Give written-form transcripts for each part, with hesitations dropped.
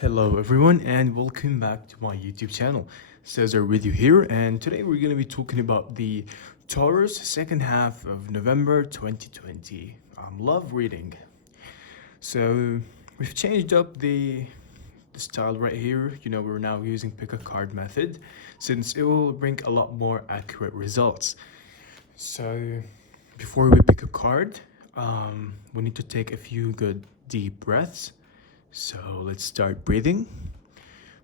Hello everyone and welcome back to my YouTube channel. Cesar with you here, and today we're going to be talking about the Taurus second half of November 2020 love reading. So we've changed up the style right here. We're now using pick a card method since it will bring a lot more accurate results. So before we pick a card, we need to take a few good deep breaths. So let's start breathing.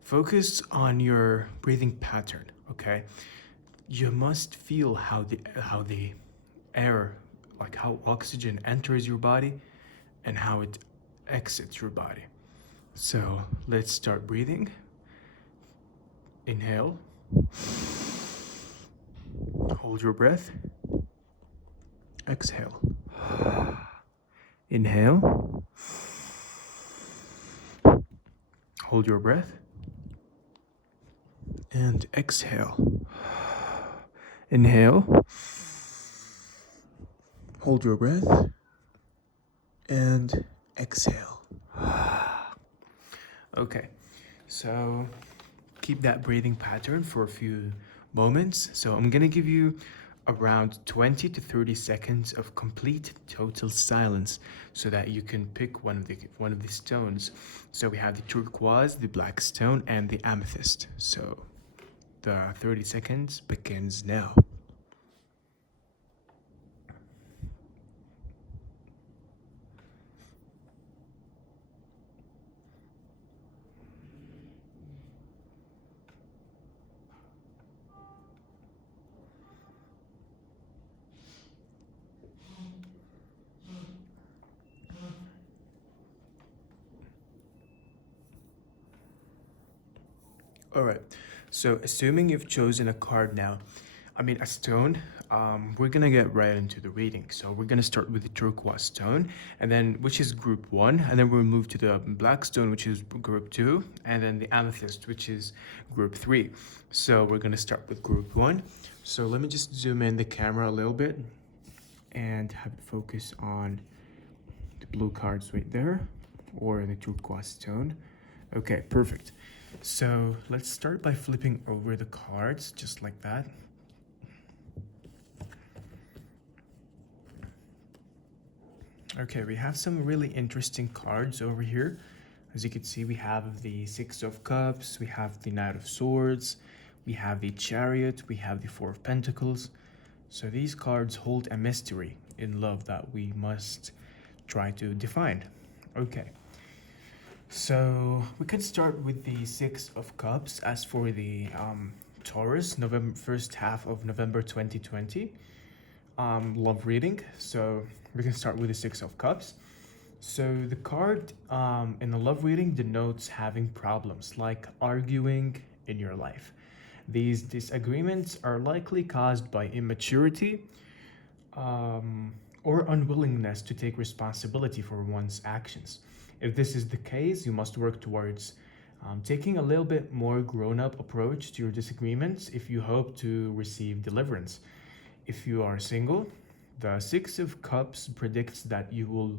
Focus on your breathing pattern, okay? You must feel how the air, like how oxygen enters your body and how it exits your body. So let's start breathing. Inhale. Hold your breath. Exhale. Inhale. Hold your breath. And exhale. Inhale. Hold your breath. And exhale. Okay, so keep that breathing pattern for a few moments. So I'm gonna give you around 20 to 30 seconds of complete total silence so that you can pick one of the stones. So we have the turquoise, the black stone, and the amethyst. So the 30 seconds begins now. All right, so assuming you've chosen a card now, a stone, we're gonna get right into the reading. So we're gonna start with the turquoise stone, and then which is group one, and then we'll move to the black stone, which is group two, and then the amethyst, which is group three. So we're gonna start with group one. So let me just zoom in the camera a little bit and have it focus on the blue cards right there, or the turquoise stone. Okay, perfect. So let's start by flipping over the cards just like that. Okay, we have some really interesting cards over here. As you can see, we have the Six of Cups, we have the Knight of Swords, we have the Chariot, we have the Four of Pentacles. So these cards hold a mystery in love that we must try to define. Okay. So we can start with the Six of Cups. As for the Taurus, first half of November 2020 love reading. So we can start with the Six of Cups. So the card in the love reading denotes having problems like arguing in your life. These disagreements are likely caused by immaturity or unwillingness to take responsibility for one's actions. If this is the case, you must work towards taking a little bit more grown-up approach to your disagreements if you hope to receive deliverance. If you are single, the Six of Cups predicts that you will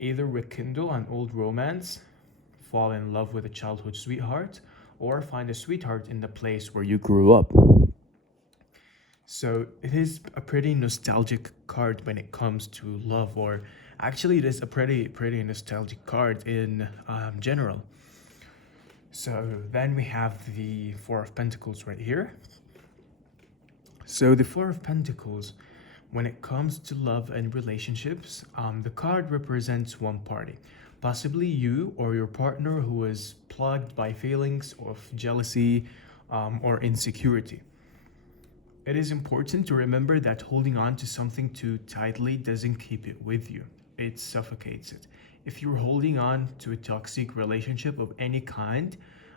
either rekindle an old romance, fall in love with a childhood sweetheart, or find a sweetheart in the place where you grew up. So it is a pretty nostalgic card when it comes to love, or actually it is a pretty nostalgic card in general. So then we have the Four of Pentacles right here. So the Four of Pentacles, when it comes to love and relationships, the card represents one party, possibly you or your partner, who is plagued by feelings of jealousy or insecurity. It is important to remember that holding on to something too tightly doesn't keep it with you. It suffocates it. If you're holding on to a toxic relationship of any kind,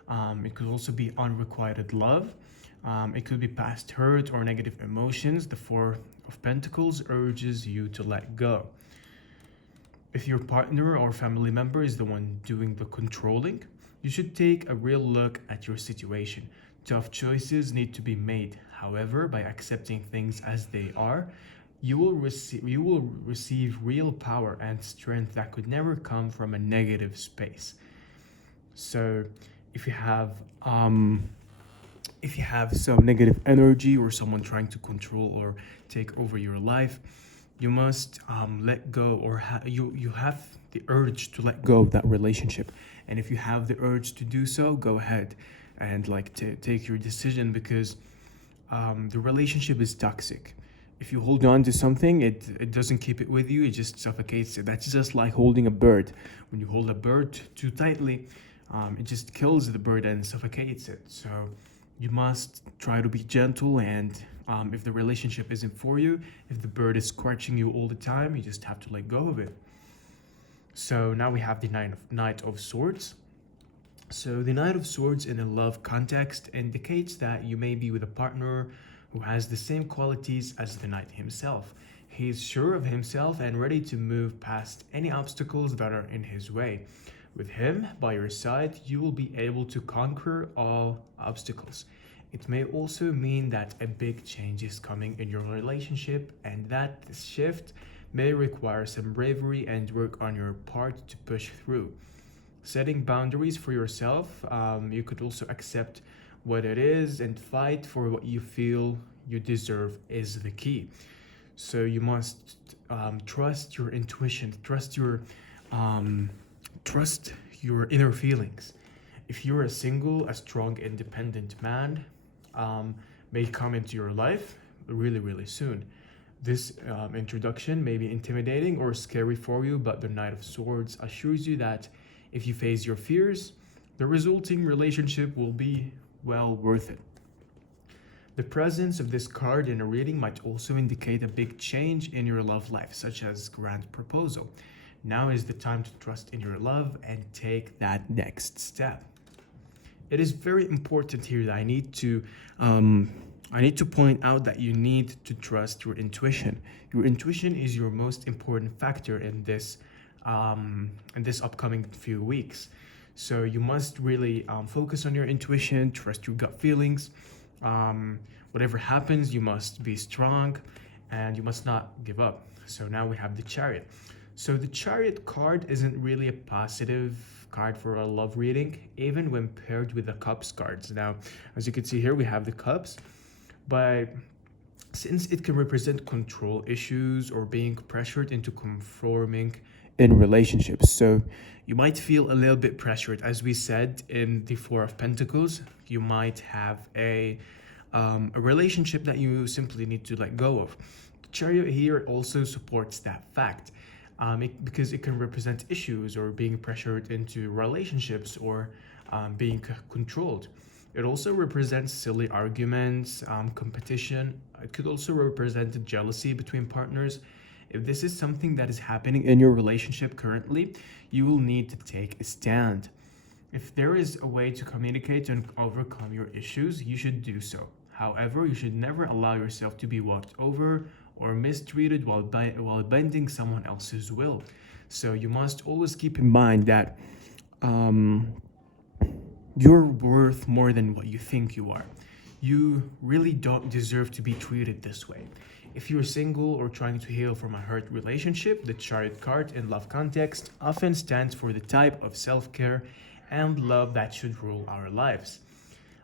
it could also be unrequited love. It could be past hurt or negative emotions. The Four of Pentacles urges you to let go. If your partner or family member is the one doing the controlling, you should take a real look at your situation. Tough choices need to be made. However, by accepting things as they are, you will receive real power and strength that could never come from a negative space. So if you have um, if you have some negative energy or someone trying to control or take over your life, you must let go, or you have the urge to let go of that relationship. And if you have the urge to do so, go ahead and like to take your decision, because the relationship is toxic. If you hold on to something, it doesn't keep it with you, it just suffocates it. That's just like holding a bird. When you hold a bird too tightly, it just kills the bird and suffocates it. So you must try to be gentle, and if the relationship isn't for you, if the bird is scratching you all the time, you just have to let go of it. So now we have the Knight of Swords. So the Knight of Swords in a love context indicates that you may be with a partner who has the same qualities as the Knight himself. He is sure of himself and ready to move past any obstacles that are in his way. With him by your side, you will be able to conquer all obstacles. It may also mean that a big change is coming in your relationship, and that this shift may require some bravery and work on your part to push through. Setting boundaries for yourself, you could also accept what it is and fight for what you feel you deserve is the key. So you must trust your intuition, um, trust your inner feelings. If you're a single, a strong, independent man may come into your life really, really soon. This introduction may be intimidating or scary for you, but the Knight of Swords assures you that if you face your fears, the resulting relationship will be well worth it. The presence of this card in a reading might also indicate a big change in your love life, such as grand proposal. Now is the time to trust in your love and take that next step. It is very important here that I need to point out that you need to trust your intuition. Your intuition is your most important factor in this upcoming few weeks. So you must really focus on your intuition, trust your gut feelings. Whatever happens, you must be strong and you must not give up. So now we have the Chariot. So the Chariot card isn't really a positive card for a love reading, even when paired with the Cups cards. Now, as you can see here, we have the Cups, but since it can represent control issues or being pressured into conforming in relationships. So you might feel a little bit pressured. As we said in the Four of Pentacles, you might have a relationship that you simply need to let go of. The Chariot here also supports that fact. Because it can represent issues or being pressured into relationships or being controlled. It also represents silly arguments, competition. It could also represent jealousy between partners. If this is something that is happening in your relationship currently, you will need to take a stand. If there is a way to communicate and overcome your issues, you should do so. However, you should never allow yourself to be walked over or mistreated while bending someone else's will. So you must always keep in mind that you're worth more than what you think you are. You really don't deserve to be treated this way. If you're single or trying to heal from a hurt relationship, the Chariot card in love context often stands for the type of self-care and love that should rule our lives.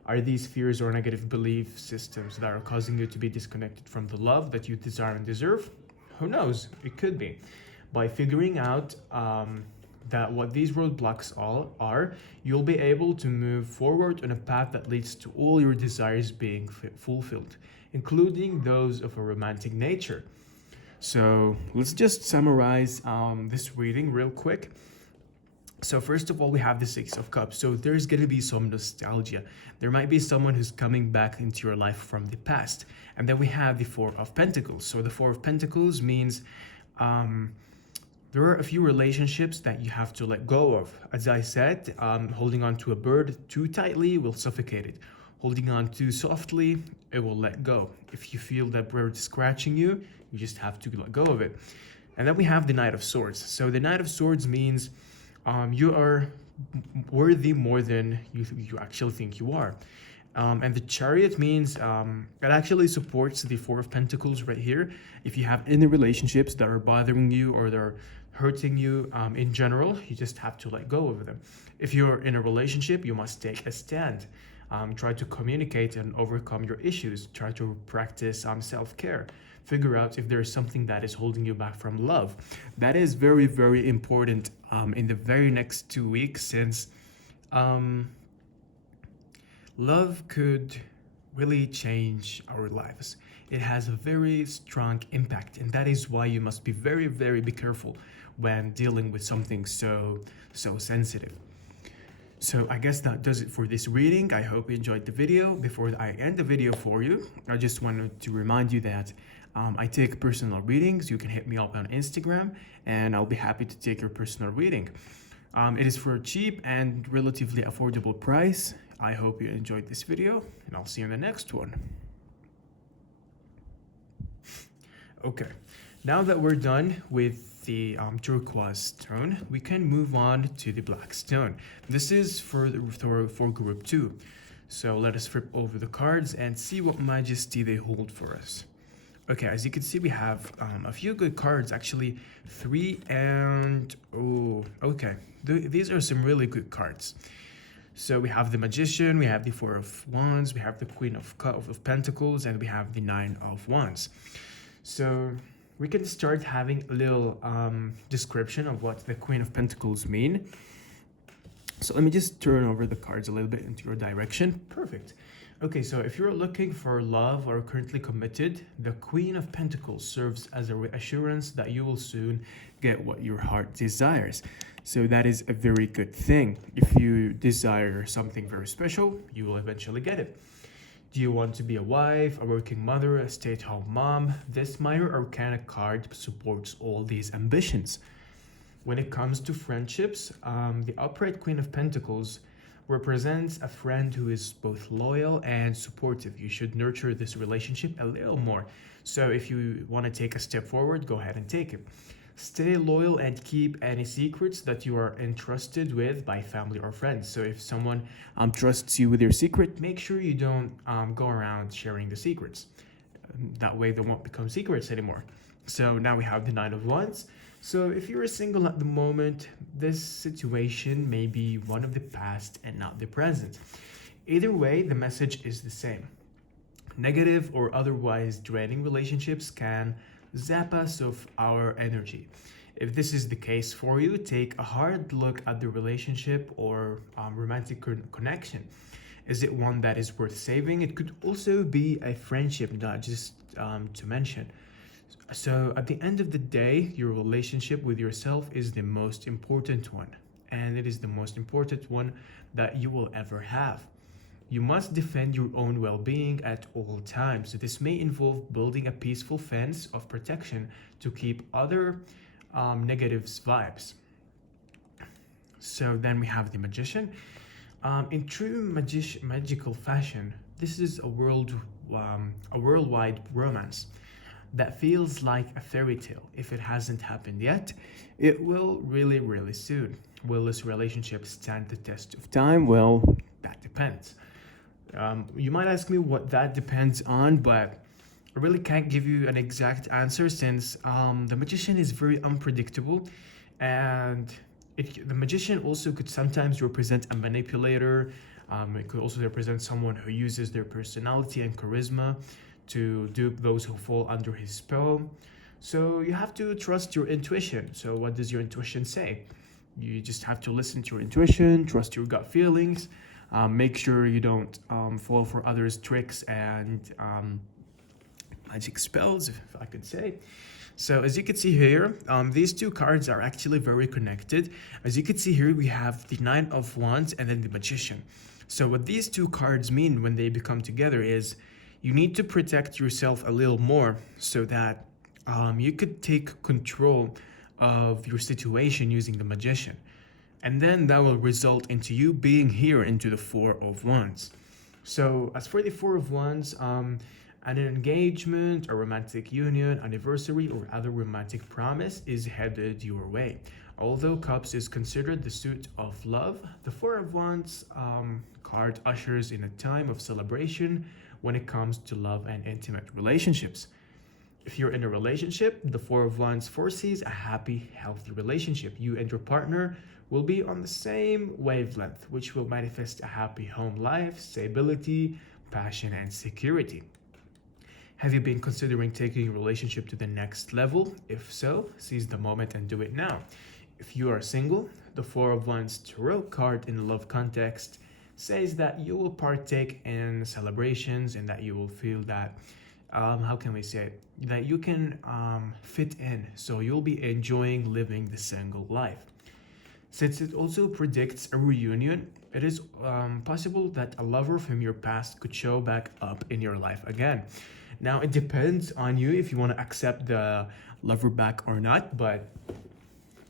Are these fears or negative belief systems that are causing you to be disconnected from the love that you desire and deserve? Who knows? It could be. By figuring out that what these roadblocks all are, you'll be able to move forward on a path that leads to all your desires being fulfilled, including those of a romantic nature. So let's just summarize this reading real quick. So first of all, we have the Six of Cups. So there's going to be some nostalgia. There might be someone who's coming back into your life from the past. And then we have the Four of Pentacles. So the Four of Pentacles means there are a few relationships that you have to let go of. As I said, holding on to a bird too tightly will suffocate it. Holding on too softly, it will let go. If you feel that bird scratching you, you just have to let go of it. And then we have the Knight of Swords. So the Knight of Swords means you are worthy more than you actually think you are. And the Chariot means it actually supports the Four of Pentacles right here. If you have any relationships that are bothering you or they're hurting you in general, you just have to let go of them. If you're in a relationship, you must take a stand. Try to communicate and overcome your issues. Try to practice self-care. Figure out if there's something that is holding you back from love. That is very, very important in the very next 2 weeks, since love could really change our lives. It has a very strong impact, and that is why you must be very, very be careful when dealing with something so sensitive. So I guess that does it for this reading. I hope you enjoyed the video. Before I end the video for you, I just wanted to remind you that I take personal readings. You can hit me up on Instagram and I'll be happy to take your personal reading. It is for a cheap and relatively affordable price. I hope you enjoyed this video and I'll see you in the next one. Okay, now that we're done with the turquoise stone, we can move on to the black stone. This is for group 2. So let us flip over the cards and see what majesty they hold for us. Okay, as you can see, we have a few good cards, actually 3 and okay. These are some really good cards. So we have the Magician, we have the Four of Wands, we have the Queen of Pentacles, and we have the Nine of Wands. So we can start having a little description of what the Queen of Pentacles mean. So let me just turn over the cards a little bit into your direction. Perfect. Okay, so if you're looking for love or currently committed, the Queen of Pentacles serves as a reassurance that you will soon get what your heart desires. So that is a very good thing. If you desire something very special, you will eventually get it. Do you want to be a wife, a working mother, a stay-at-home mom? This Minor Arcana card supports all these ambitions. When it comes to friendships, the upright Queen of Pentacles represents a friend who is both loyal and supportive. You should nurture this relationship a little more. So if you want to take a step forward, go ahead and take it. Stay loyal and keep any secrets that you are entrusted with by family or friends. So if someone trusts you with your secret, make sure you don't go around sharing the secrets. That way they won't become secrets anymore. So now we have the Nine of Wands. So if you're single at the moment, this situation may be one of the past and not the present. Either way, the message is the same. Negative or otherwise draining relationships can zap us of our energy. If this is the case for you, take a hard look at the relationship or romantic connection. Is it one that is worth saving? It could also be a friendship, not just to mention. So at the end of the day, your relationship with yourself is the most important one, and it is the most important one that you will ever have. You must defend your own well-being at all times. So this may involve building a peaceful fence of protection to keep other negative vibes. So then we have the Magician. In true magical fashion, this is a worldwide romance that feels like a fairy tale. If it hasn't happened yet, it will really, really soon. Will this relationship stand the test of time? Well, that depends. You might ask me what that depends on, but I really can't give you an exact answer since the Magician is very unpredictable, and the Magician also could sometimes represent a manipulator. It could also represent someone who uses their personality and charisma to dupe those who fall under his spell. So you have to trust your intuition. So what does your intuition say? You just have to listen to your intuition, trust your gut feelings, make sure you don't fall for others' tricks and magic spells, if I could say. So as you can see here, these two cards are actually very connected. As you can see here, we have the Nine of Wands and then the Magician. So what these two cards mean when they become together is you need to protect yourself a little more so that you could take control of your situation using the Magician. And then that will result into you being here into the Four of Wands. So as for the Four of Wands, an engagement, a romantic union, anniversary, or other romantic promise is headed your way. Although Cups is considered the suit of love, the Four of Wands card ushers in a time of celebration when it comes to love and intimate relationships. If you're in a relationship, the Four of Wands foresees a happy, healthy relationship. You and your partner will be on the same wavelength, which will manifest a happy home life, stability, passion, and security. Have you been considering taking your relationship to the next level? If so, seize the moment and do it now. If you are single, the Four of Wands tarot card in the love context says that you will partake in celebrations and that you will feel that, how can we say it? That you can fit in. So you'll be enjoying living the single life. Since it also predicts a reunion, it is possible that a lover from your past could show back up in your life again. Now, it depends on you if you want to accept the lover back or not, but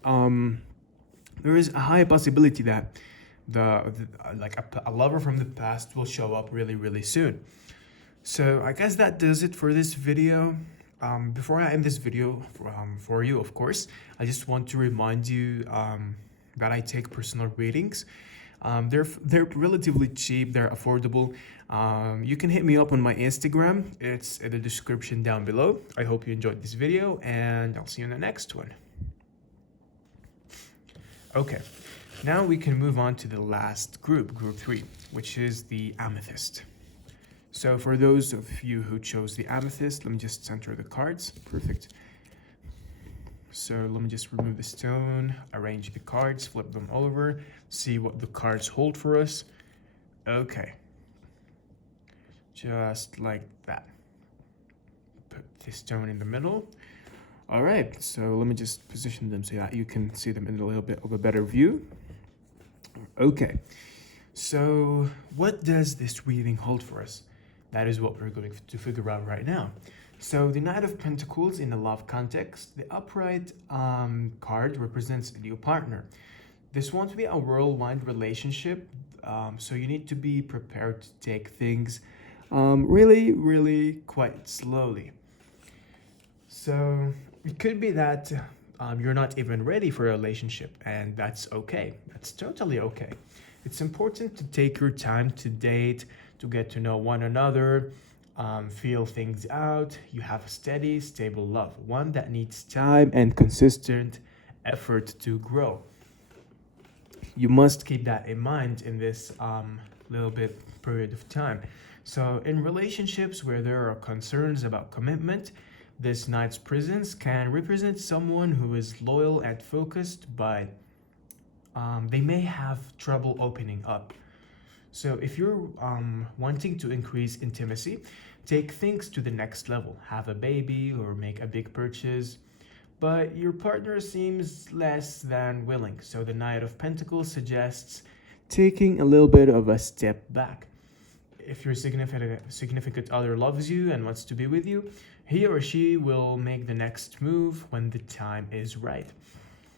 there is a high possibility that a lover from the past will show up really, really soon. So I guess that does it for this video. Before I end this video for you, of course, I just want to remind you that I take personal readings. They're relatively cheap, they're affordable. You can hit me up on my Instagram. It's in the description down below. I hope you enjoyed this video, and I'll see you in the next one. Okay, now we can move on to the last group 3, which is the Amethyst. So for those of you who chose the Amethyst, let me just center the cards. Perfect. So let me just remove the stone, arrange the cards, flip them over, see what the cards hold for us. Okay. Just like that. Put the stone in the middle. All right, so let me just position them so that you can see them in a little bit of a better view. Okay, so what does this reading hold for us? That is what we're going to figure out right now. So the Knight of Pentacles in the love context, the upright card represents a new partner. This won't be a whirlwind relationship, so you need to be prepared to take things really, really quite slowly. So it could be that you're not even ready for a relationship, and that's okay. That's totally okay. It's important to take your time to date, to get to know one another, feel things out. You have a steady, stable love, one that needs time and consistent effort to grow. You must keep that in mind in this little bit period of time. So in relationships where there are concerns about commitment, this Knight's presence can represent someone who is loyal and focused, but they may have trouble opening up. So if you're wanting to increase intimacy, take things to the next level, have a baby or make a big purchase, but your partner seems less than willing. So the Knight of Pentacles suggests taking a little bit of a step back. If your significant other loves you and wants to be with you, he or she will make the next move when the time is right.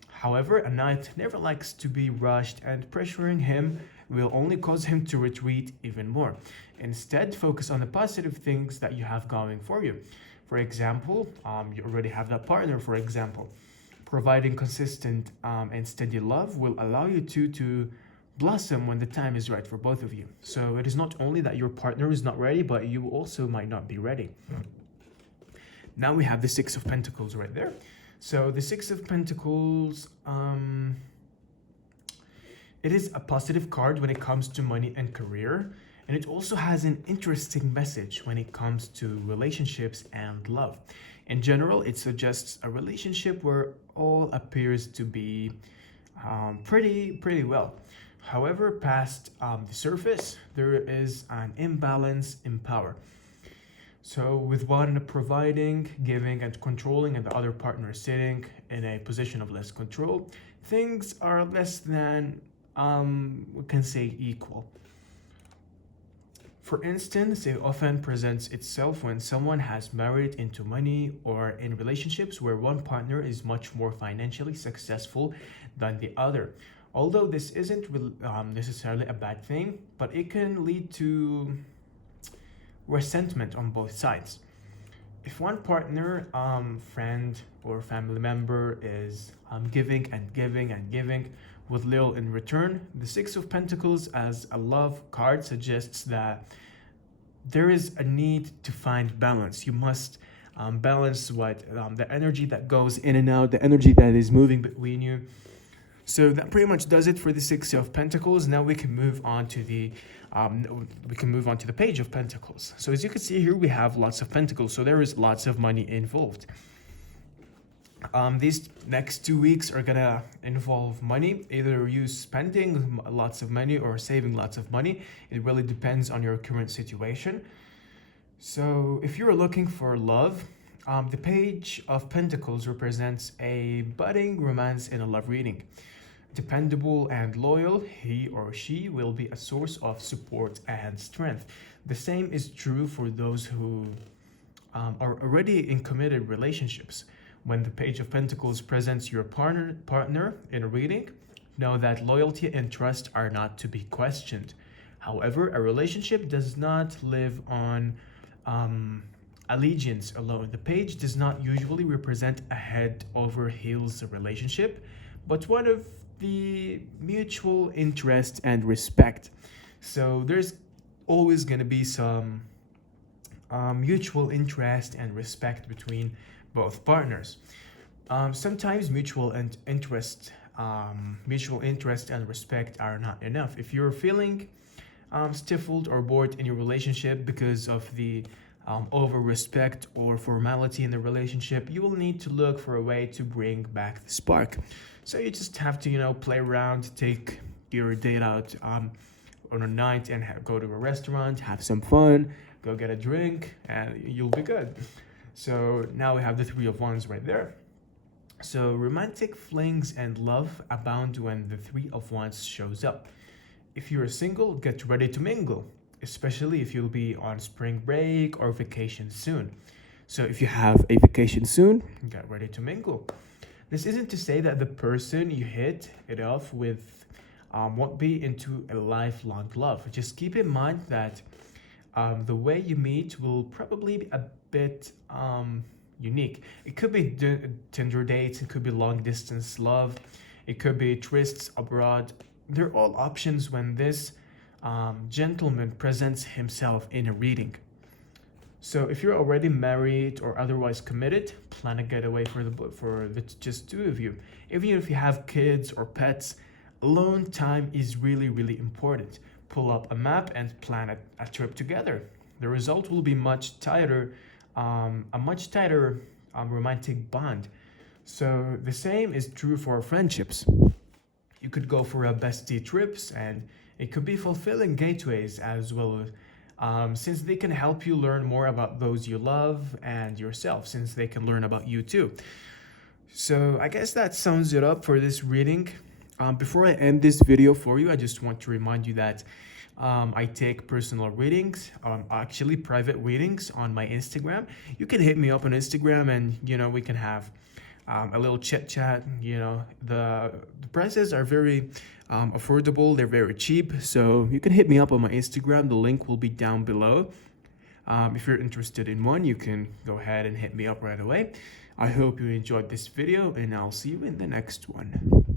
However, a knight never likes to be rushed, and pressuring him will only cause him to retreat even more. Instead, focus on the positive things that you have going for you. For example, you already have that partner, for example. Providing consistent and steady love will allow you to blossom when the time is right for both of you. So it is not only that your partner is not ready, but you also might not be ready. Now we have the Six of Pentacles right there. So the Six of Pentacles, it is a positive card when it comes to money and career. And it also has an interesting message when it comes to relationships and love. In general, it suggests a relationship where all appears to be pretty well. However, past the surface, there is an imbalance in power. So with one providing, giving, and controlling, and the other partner sitting in a position of less control, things are less than, we can say, equal. For instance, it often presents itself when someone has married into money or in relationships where one partner is much more financially successful than the other. Although this isn't necessarily a bad thing, but it can lead to resentment on both sides. If one partner, friend, or family member is giving and giving and giving with little in return, the Six of Pentacles as a love card suggests that there is a need to find balance. You must balance what the energy that goes in and out, the energy that is moving between you. So that pretty much does it for the Six of Pentacles. Now we can move on to the Page of Pentacles. So as you can see here, we have lots of pentacles. So there is lots of money involved. These next 2 weeks are gonna involve money, either you spending lots of money or saving lots of money. It really depends on your current situation. So if you're looking for love, the Page of Pentacles represents a budding romance in a love reading. Dependable and loyal, he or she will be a source of support and strength. The same is true for those who are already in committed relationships. When the Page of Pentacles presents your partner in a reading, know that loyalty and trust are not to be questioned. However, a relationship does not live on allegiance alone. The page does not usually represent a head over heels relationship, but one of the mutual interest and respect. So there's always going to be some mutual interest and respect between both partners. Sometimes mutual interest and respect are not enough. If you're feeling stifled or bored in your relationship because of the over respect or formality in the relationship, you will need to look for a way to bring back the spark. So you just have to, play around, take your date out on a night and go to a restaurant, have some fun, go get a drink, and you'll be good. So now we have the Three of Wands right there. So romantic flings and love abound when the Three of Wands shows up. If you're single, get ready to mingle, especially if you'll be on spring break or vacation soon. So if you have a vacation soon, get ready to mingle. This isn't to say that the person you hit it off with won't be into a lifelong love. Just keep in mind that the way you meet will probably be a bit unique. It could be Tinder dates, it could be long distance love, it could be trysts abroad. They're all options when this gentleman presents himself in a reading. So if you're already married or otherwise committed, plan a getaway for the just two of you. Even if you have kids or pets, alone time is really, really important. Pull up a map and plan a trip together. The result will be a much tighter romantic bond. So the same is true for friendships. You could go for a bestie trips, and it could be fulfilling gateways as well, since they can help you learn more about those you love and yourself, since they can learn about you too. So I guess that sums it up for this reading. Before I end this video for you, I just want to remind you that I take personal readings, actually private readings on my Instagram. You can hit me up on Instagram and, we can have a little chit chat. The prices are very affordable. They're very cheap. So you can hit me up on my Instagram. The link will be down below. If you're interested in one, you can go ahead and hit me up right away. I hope you enjoyed this video, and I'll see you in the next one.